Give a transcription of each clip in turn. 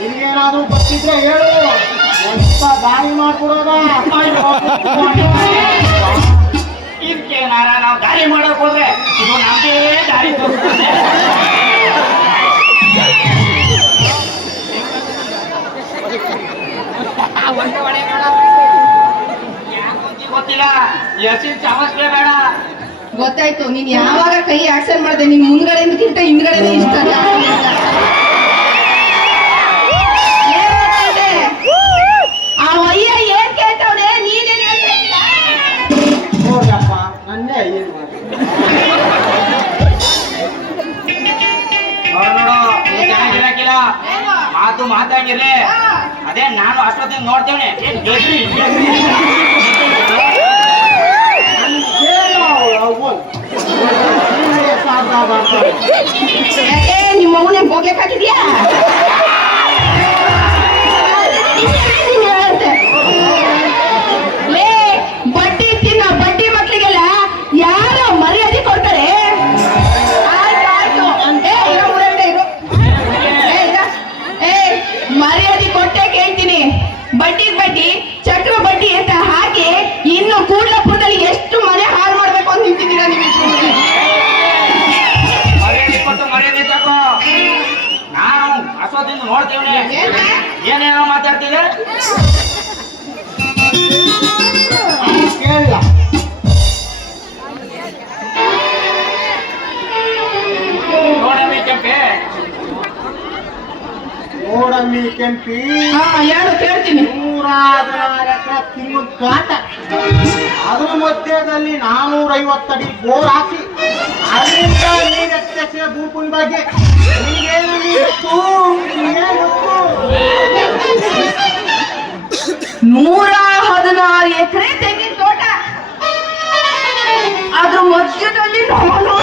ನಿನ್ಗೇನಾದ್ರೂ ಗೊತ್ತಿದ್ರೆ ಹೇಳು. ಎಂತ ದಾರಿ ಮಾಡ್ಕೊಡೋದ? ಇದಕ್ಕೇನಾರ ನಾವು ದಾರಿ ಮಾಡಕ್ ಹೋದ್ರೆ ಇದು ನಮ್ದೇ ದಾರಿ. ತೋರಿಸ್ತದೆ ಗೊತ್ತಿಲ್ಲ ಎಸಿನ್ ಚಮಸ್ಗೆ ಬೇಡ. ಗೊತ್ತಾಯ್ತು. ನೀನ್ ಯಾವಾಗ ಕೈ ಆಕ್ಷನ್ ಮಾಡಿದೆ? ನಿನ್ ಮುಂದ್ಗಡೆ ಹಿಂದ್ಗಡೆ ಇಷ್ಟ. ಮಾತು ಮಾತಾಡಿರಿ. ಅದೇ ನಾನು ಅಷ್ಟೊತ್ತಿಗೆ ನೋಡ್ತೇನೆ. ಬಡ್ಡಿ ಬಡ್ಡಿ ಚಕ್ರ ಬಡ್ಡಿ ಅಂತ ಹಾಗೆ ಇನ್ನು ಕೂಡಲಪುರದಲ್ಲಿ ಎಷ್ಟು ಮನೆ ಹಾಳು ಮಾಡ್ಬೇಕು ಅಂತ ನಿಂತಿದ್ದೀರಾ ನೀವು ನಾನು ಅಷ್ಟೊತ್ತಿಂದ ನೋಡ್ತೇವನೆ. ಏನೇನೋ ಮಾತಾಡ್ತಿದ್ದೆ? ಅವ್ನು ಕೇಳಿಲ್ಲ. ಕೆಂಪಿ. ಹೇಳು ಕೇಳ್ತೀನಿ. ನೂರ ಕಾಟ ಅದ್ರ ಮಧ್ಯದಲ್ಲಿ ನಾನೂರ ಐವತ್ತಡಿ ಬೋರ್ ಹಾಕಿ. ಅಲ್ಲಿಂದ ನೀರಕ್ಕೆ ಭೂಪುನ್ ಬಗ್ಗೆ ನಿನಗೇನು ಗೊತ್ತು ನಿನಗೇನು ನೂರ ಹದಿನಾರು ಎಕರೆ ತೆಂಗಿನ ತೋಟ. ಅದ್ರ ಮಧ್ಯದಲ್ಲಿ ನಾನ್ನೂರ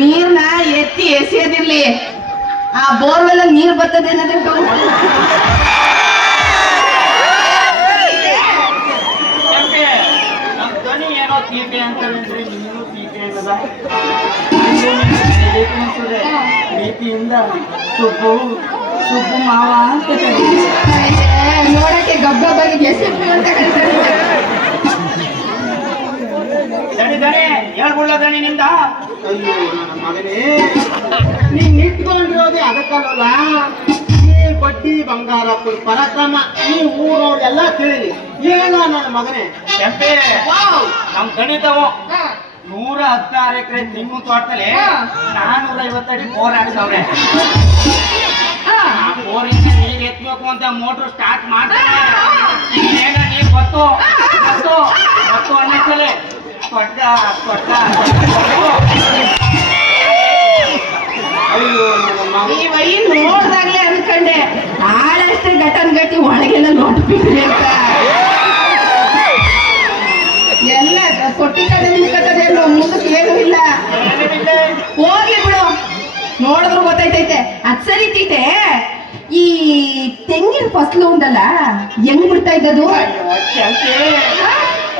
ನೀರ್ನ ಎತ್ತಿ ಎಸೆಯದಿರ್ಲಿ ಆ ಬೋರ್ವೆಲ್ಲ ನೀರ್ ಬರ್ತದೆ ಅನ್ನೋದು ಪ್ರೀತಿಯಿಂದ ಸುಬ್ಬು ಸುಬ್ಬು ಮಾವ ಅಂತ. ನೋಡಕ್ಕೆ ಗಬ್ಬ ಬಗ್ಗೆ ಅಂತ ದಣಿ ದಣಿ ಹೇಳ್ಬಿಡ್ಲ ದಣಿ ನಿಂದ. ಅಯ್ಯೋ ನನ್ನ ಮಗನೇ. ನೀನ್ ನಿಂತ್ಕೊಂಡಿರೋದೇ ಅದಕ್ಕಲ್ಲ ಈ ಬಡ್ಡಿ ಬಂಗಾರ ಪರಾಕ್ರಮ ಈ ಊರವ್ರೆಲ್ಲ ಕೇಳಿ. ಏನ ನನ್ನ ಮಗನೇ. ಕೆಂಪೆ ನಮ್ ಗಣಿತವು ನೂರ ಹದಿನಾರು ಎಕರೆ ನಿಮ್ಮ ತೋಟದಲ್ಲಿ. ನಾನೂರ ಐವತ್ತಡಿ ಬೋರ್ ಹಾಕ್ಸವ್ರೆ. ಆ ಬೋರಿಂದ ನೀರ್ ಎತ್ಬೇಕು ಅಂತ ಮೋಟ್ರ್ ಸ್ಟಾರ್ಟ್ ಮಾಡ್ತಾರೆ. ಈಗ ನೀರ್ ಬತ್ತು ಬತ್ತು ಬತ್ತು ಅನ್ನಿಸಲೆ ಈ ವೈ ನೋಡ್ದಾಗ್ಲೇ ಅನ್ಕೊಂಡೆ ಆಳಷ್ಟೇ ಘಟನ್ ಗಟ್ಟಿ ಒಳಗೆಲ್ಲ ನೋಡ್ಬಿಟ್ರಿ ಅಂತ. ಎಲ್ಲ ಕೊಟ್ಟಿ ಕಡೆ ನಿಂತ್ಕೊತದೆ ಅನ್ನೋ ಮುಂದಕ್ಕೆ ಏನೂ ಇಲ್ಲ. ಹೋಗ್ಲಿ ಬಿಡು. ನೋಡಿದ್ರು ಗೊತ್ತಾಯ್ತೈತೆ. ಅದ್ ಸರಿ ತೀಟೆ ಈ ತೆಂಗಿನ ಫಸಲು ಉಂಟಲ್ಲ ಹೆಂಗ್ ಬಿಡ್ತಾ ಇದ್ದದು?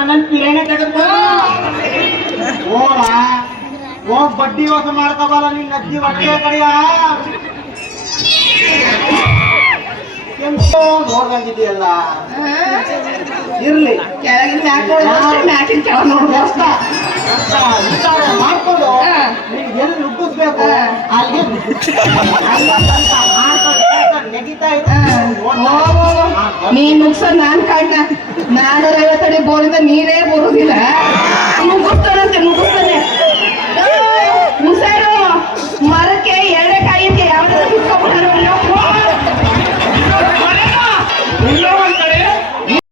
ನನ್ನ ಪಿರೇನೆ ತೆಗೆದು ಹೋಗ ಹೋಗ್ ಬಡ್ಡಿ ವಾಸ ಮಾಡ್ಕೋಬಾರ ನಿನ್ನ ಅಜ್ಜಿ ಹೊಟ್ಟೆ ಕಡಿಯ? ಕೆಂಪು ನೋಡ್ದಂಗಿದೆಯಲ್ಲ? ಇರ್ಲಿ. ಕೆಳಗಿನ ಮಾಡ್ಕೊಂಡು ಎಲ್ಲಿ ನುಗ್ಗಿಸ್ಬೇಕು ನೆಗಿತಾ ಓ, ಓ. ನೀನ್ ಕಾಣ್ಣ ನಾನೂರ ಐವತ್ತಡಿ ಬೋರಿಂದ ನೀರೇ ಬರುದಿಲ್ಲ. ಇವು